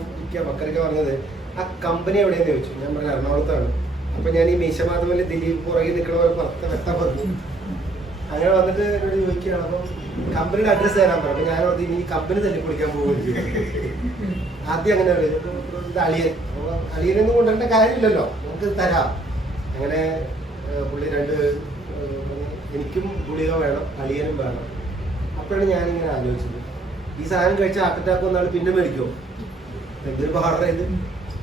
ബക്കറൊക്കെ പറഞ്ഞത് ആ കമ്പനി എവിടെയെന്ന് ചോദിച്ചു. ഞാൻ പറഞ്ഞ എറണാകുളത്താണ്. അപ്പൊ ഞാൻ ഈ മീശമാധവനിൽ ദിലീപ് പുറകെ നിൽക്കണവരെ വെട്ടാൻ പറഞ്ഞു. അങ്ങനെ വന്നിട്ട് എന്നോട് ചോദിക്കുകയാണ്, അപ്പം കമ്പനിയുടെ അഡ്രസ്സ് തരാൻ പറഞ്ഞു. അപ്പൊ ഞാൻ ഇനി ഈ കമ്പനി തല്ലിപ്പൊളിക്കാൻ പോകുകയും ആദ്യം അങ്ങനെ ഇത് അളിയൻ, അളിയനൊന്നും കൊണ്ടുവരേണ്ട കാര്യമില്ലല്ലോ, നമുക്ക് തരാം. അങ്ങനെ പുള്ളി 2 എനിക്കും ഗുളിക വേണം, അളിയനും വേണം. അപ്പോഴാണ് ഞാനിങ്ങനെ ആലോചിച്ചത്, ഈ സാധനം കഴിച്ച ഹാർട്ട് അറ്റാക്ക് വന്നാൽ പിന്നെ മേടിക്കുമോ? എന്തൊരു പാടാ ഇത്.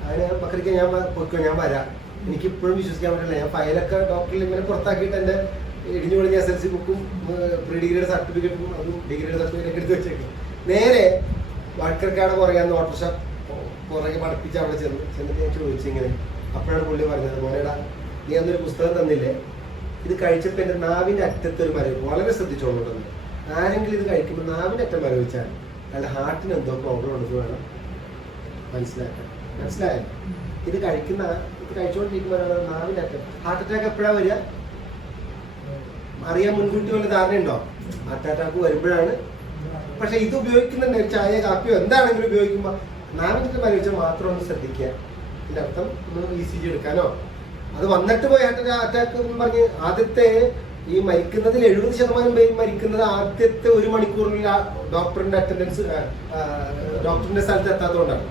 അങ്ങനെ ബക്കറിക്ക് ഞാൻ പൊയ്ക്കോ, ഞാൻ വരാം. എനിക്കിപ്പോഴും വിശ്വസിക്കാൻ പറ്റില്ല. ഞാൻ ഫയലൊക്കെ ഡോക്ടറിൽ ഇങ്ങനെ പുറത്താക്കിയിട്ട് എൻ്റെ ഇടിഞ്ഞു പൊളിഞ്ഞ SLC ബുക്കും പ്രീ ഡിഗ്രിയുടെ സർട്ടിഫിക്കറ്റും അതും ഡിഗ്രിയുടെ സർട്ടിഫിക്കറ്റ് എടുത്ത് വെച്ചേക്കും. നേരെ വടക്കരക്കാട് പുറകെന്ന് ഓട്ടോറിക്ഷ പുറകെ പഠിപ്പിച്ച് അവിടെ ചെന്നിട്ട് ഞാൻ ചോദിച്ചിങ്ങനെ. അപ്പോഴാണ് പുള്ളി പറഞ്ഞത്, മോനേടാ നീ അന്നൊരു പുസ്തകം തന്നില്ലേ, ഇത് കഴിച്ചപ്പോൾ എൻ്റെ നാവിൻ്റെ അറ്റത്ത് ഒരു മരവ്, വളരെ ശ്രദ്ധിച്ചോളൂ. ആരെങ്കിലും ഇത് കഴിക്കുമ്പോൾ നാവിൻ്റെ അറ്റം മരവിച്ചാൽ അയാളുടെ ഹാർട്ടിന് എന്തോ പ്രോബ്ലം ഉണ്ടെന്ന് വേണം മനസ്സിലായോ? ഇത് കഴിച്ചുകൊണ്ടിരിക്കുമ്പോഴാണ് നാവിൻ്റെ അറ്റം. ഹാർട്ട് അറ്റാക്ക് എപ്പോഴാണ് വരിക അറിയാൻ മുൻകൂട്ടി വല്ല ധാരണയുണ്ടോ? ഹാർട്ട് അറ്റാക്ക് വരുമ്പോഴാണ്. പക്ഷെ ഇത് ഉപയോഗിക്കുന്നുണ്ട്, ചായ കാപ്പിയോ എന്താണെങ്കിലും ഉപയോഗിക്കുമ്പോൾ നാവിൻ്റെ മരവിച്ചാൽ മാത്രം ഒന്ന് ശ്രദ്ധിക്കുക. ഇതിൻ്റെ അർത്ഥം ഒന്ന് ECG എടുക്കാനോ, അത് വന്നിട്ട് പോയി അറ്റാക്ക് എന്ന് പറഞ്ഞ് ആദ്യത്തെ ഈ മരിക്കുന്നതിൽ 70% പേര് മരിക്കുന്നത് ആദ്യത്തെ 1 മണിക്കൂറിൽ ഡോക്ടറിന്റെ അറ്റൻഡൻസ് ഡോക്ടറിന്റെ സ്ഥലത്ത് എത്താത്തതുകൊണ്ടാണ്.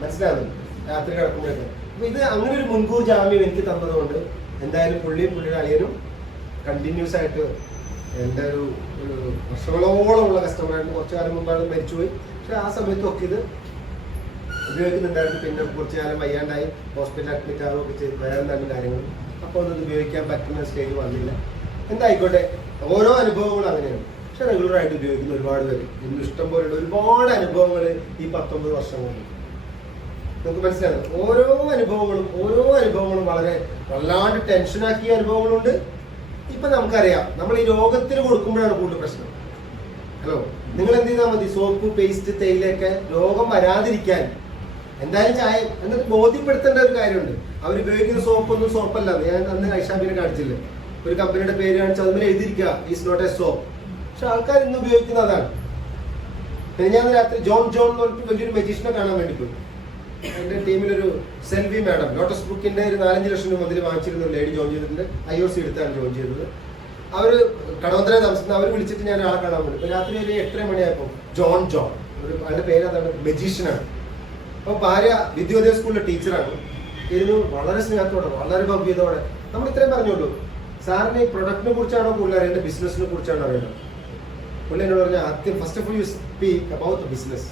മനസ്സിലാകുന്നു? രാത്രി കിടക്കുമ്പോഴൊക്കെ. അപ്പൊ ഇത് അങ്ങനെ ഒരു മുൻകൂർ ജാമ്യം എനിക്ക് തന്നതുകൊണ്ട് എന്തായാലും പുള്ളിയുടെ അളിയനും കണ്ടിന്യൂസ് ആയിട്ട് എൻ്റെ ഒരു വർഷങ്ങളോളമുള്ള കസ്റ്റമറായിട്ട് കുറച്ചു കാലം മുമ്പാണ് മരിച്ചുപോയി. പക്ഷെ ആ സമയത്തൊക്കെ ഇത് ഉപയോഗിക്കുന്നുണ്ടായിരുന്നു. പിന്നെ കുറച്ചു കാലം വയ്യാണ്ടായി ഹോസ്പിറ്റലിൽ അഡ്മിറ്റ് ആവുകയൊക്കെ ചെയ്ത് വേറെ എന്താണ് കാര്യങ്ങൾ. അപ്പോൾ ഒന്നും ഉപയോഗിക്കാൻ പറ്റുന്ന സ്റ്റേജ് വന്നില്ല. എന്തായിക്കോട്ടെ, ഓരോ അനുഭവങ്ങളും അങ്ങനെയാണ്. പക്ഷെ റെഗുലറായിട്ട് ഉപയോഗിക്കുന്ന ഒരുപാട് പേര്, ഇന്ന് ഇഷ്ടം പോലെയുള്ള ഒരുപാട് അനുഭവങ്ങൾ ഈ 19 വർഷം കൊണ്ട് നമുക്ക് മനസ്സിലാകും. ഓരോ അനുഭവങ്ങളും വളരെ വല്ലാണ്ട് ടെൻഷനാക്കിയ അനുഭവങ്ങളുണ്ട്. ഇപ്പൊ നമുക്കറിയാം, നമ്മൾ ഈ രോഗത്തിന് കൊടുക്കുമ്പോഴാണ് കൂടുതൽ പ്രശ്നം. ഹലോ, നിങ്ങൾ എന്ത് ചെയ്താൽ മതി, സോപ്പ്, പേസ്റ്റ്, തേയിലയൊക്കെ രോഗം വരാതിരിക്കാൻ എന്തായാലും ചായ എന്നിട്ട് ബോധ്യപ്പെടുത്തേണ്ട ഒരു കാര്യമുണ്ട്. അവരുപയോഗിക്കുന്ന സോപ്പൊന്നും സോപ്പല്ല. ഞാൻ അന്ന് ഐഷാബിനെ കാണിച്ചില്ലേ, ഒരു കമ്പനിയുടെ പേര് കാണിച്ചാൽ അതുപോലെ എഴുതിയിരിക്കുക ഈസ് നോട്ട് എ സോപ്പ്. പക്ഷെ ആൾക്കാർ ഇന്ന് ഉപയോഗിക്കുന്ന അതാണ്. പിന്നെ ഞാൻ രാത്രി ജോൺ എന്ന് പറഞ്ഞിട്ട് വലിയൊരു മജീഷ്യനെ കാണാൻ വേണ്ടി പോയി. എൻ്റെ ടീമിലൊരു സെൽവി മാഡം, ലോട്ടസ് ബുക്കിന്റെ ഒരു 4-5 ലക്ഷം രൂപ മുതൽ വാങ്ങിച്ചിരുന്ന ഒരു ലേഡി ജോയിൻ ചെയ്തിട്ടുണ്ട്. IOC എടുത്താണ് ജോയിൻ ചെയ്തത്. അവർ കടവന്തര താമസിക്കുന്നത്. അവർ വിളിച്ചിട്ട് ഞാൻ ഒരാളെ കാണാൻ വേണ്ടി രാത്രി ഒരു 8:30 മണിയായപ്പോൾ ജോൺ ഒരു അതിന്റെ പേര് അതാണ്, മജീഷ്യനാണ്. അപ്പോൾ ഭാര്യ വിദ്യോദയ സ്കൂളിലെ ടീച്ചറാണ്. ഇതിന് വളരെ സ്നേഹത്തോടെ വളരെ ഭവ്യതയോടെ നമ്മൾ ഇത്രയും പറഞ്ഞോളൂ. സാറിന് ഈ പ്രൊഡക്റ്റിനെ കുറിച്ചാണോ കൂടുതൽ അറിയേണ്ടത്, ബിസിനസിനെ കുറിച്ചാണോ അറിയേണ്ടത്? പുള്ളി എന്നോട് പറഞ്ഞാൽ ആദ്യം first of all you speak about business.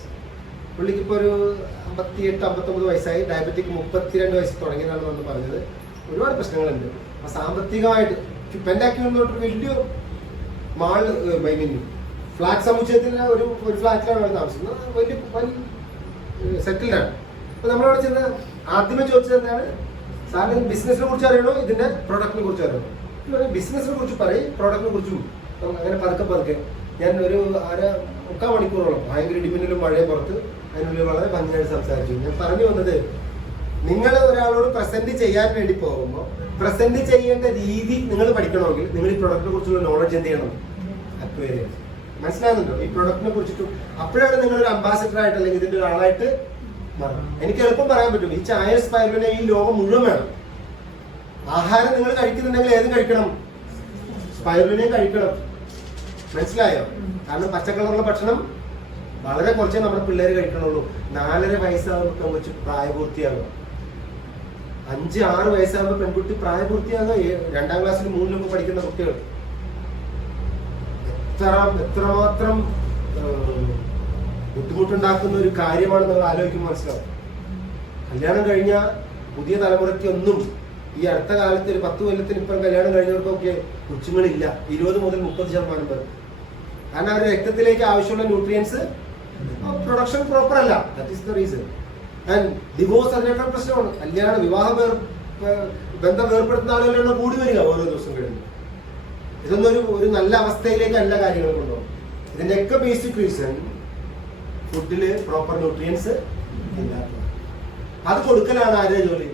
പുള്ളിക്ക് ഇപ്പോൾ ഒരു 58-59 വയസ്സായി. ഡയബറ്റിക് 32 വയസ്സ് തുടങ്ങിയതാണ് നമ്മൾ പറഞ്ഞത്. ഒരുപാട് പ്രശ്നങ്ങളുണ്ട്. അപ്പോൾ സാമ്പത്തികമായിട്ട് പെൻഡാക്യൂറിലോട്ട് വലിയ മാൾ ഫ്ലാറ്റ് സമുച്ചയത്തിന് ഒരു ഫ്ലാറ്റിലാണ് അവർ താമസിക്കുന്നത്. വലിയ സെറ്റിൽഡാണ്. അപ്പോൾ നമ്മളവിടെ ചെന്ന് ആദ്യമേ ചോദിച്ചത് എന്താണ്, സാറിന് ബിസിനസിനെ കുറിച്ച് അറിയണോ ഇതിന്റെ പ്രൊഡക്റ്റിനെ കുറിച്ച് അറിയണോ? ബിസിനസിനെ കുറിച്ച് പറയും, പ്രൊഡക്റ്റിനെ കുറിച്ചും. അങ്ങനെ പതുക്കെ ഞാൻ ഒരു 3/4 മണിക്കൂറോളം ഭയങ്കര ഇടിമിന്നലും മഴയും പുറത്ത് അതിനുള്ളിൽ വളരെ ഭംഗിയായിട്ട് സംസാരിച്ചു. ഞാൻ പറഞ്ഞു വന്നത്, നിങ്ങൾ ഒരാളോട് പ്രസന്റ് ചെയ്യാൻ വേണ്ടി പോകുമ്പോൾ പ്രസന്റ് ചെയ്യേണ്ട രീതി നിങ്ങൾ പഠിക്കണമെങ്കിൽ നിങ്ങൾ ഈ പ്രൊഡക്റ്റിനെ കുറിച്ചുള്ള നോളജ് എന്ത് ചെയ്യണം, അക്വയർ ചെയ്യണം. മനസ്സിലാകുന്നുണ്ടോ? ഈ പ്രൊഡക്റ്റിനെ കുറിച്ചിട്ടും. അപ്പോഴാണ് നിങ്ങളൊരു അംബാസിഡർ ആയിട്ട് അല്ലെങ്കിൽ ഇതിന്റെ ഒരാളായിട്ട് മാറും. എനിക്ക് എളുപ്പം പറയാൻ പറ്റും, ഈ ചായ സ്പൈറലിനെ ഈ ലോകം മുഴുവൻ വേണം. ആഹാരം നിങ്ങൾ കഴിക്കുന്നുണ്ടെങ്കിൽ ഏതും കഴിക്കണം, സ്പൈറുലിനെ കഴിക്കണം, മനസ്സിലായോ? കാരണം പച്ചക്കളറുള്ള ഭക്ഷണം വളരെ കുറച്ചേ നമ്മുടെ പിള്ളേര് കഴിക്കണുള്ളൂ. 4.5 വയസ്സാകുമ്പോൾ പെൺകുട്ടി പ്രായപൂർത്തിയാകുക, 5-6 വയസ്സാകുമ്പോൾ പെൺകുട്ടി പ്രായപൂർത്തിയാകുക. 2ാം ക്ലാസ്സിൽ 3-ലൊക്കെ പഠിക്കുന്ന കുട്ടികൾ എത്രമാത്രം ബുദ്ധിമുട്ടുണ്ടാക്കുന്ന ഒരു കാര്യമാണ് നമ്മൾ ആലോചിക്കുമ്പോൾ മനസ്സിലാവും. കല്യാണം കഴിഞ്ഞ പുതിയ തലമുറയ്ക്കൊന്നും ഈ അടുത്ത കാലത്ത് ഒരു 10 കൊല്ലത്തിന് ഇപ്പം കല്യാണം കഴിഞ്ഞവർക്കൊക്കെ കൊച്ചുങ്ങളില്ല. 20 മുതൽ 30% പേർ. കാരണം അവരുടെ രക്തത്തിലേക്ക് ആവശ്യമുള്ള ന്യൂട്രിയൻസ് പ്രൊഡക്ഷൻ പ്രോപ്പർ അല്ല. That is the reason. And divorce അതിനേക്കാൾ പ്രശ്നമാണ്. ബന്ധം വേർപ്പെടുത്തുന്ന ആളുകളുടെ കൂടി വരിക ഓരോ ദിവസം കഴിഞ്ഞു. ഇതൊന്നും ഒരു നല്ല അവസ്ഥയിലേക്കല്ല കാര്യങ്ങൾ കൊണ്ടുപോകും. ഇതിന്റെയൊക്കെ ബേസിക് റീസൺ ഫുഡില് പ്രോപ്പർ ന്യൂട്രിയൻസ് ഇല്ലാത്തത്. അത് കൊടുക്കലാണ് ആരുടെ ജോലി?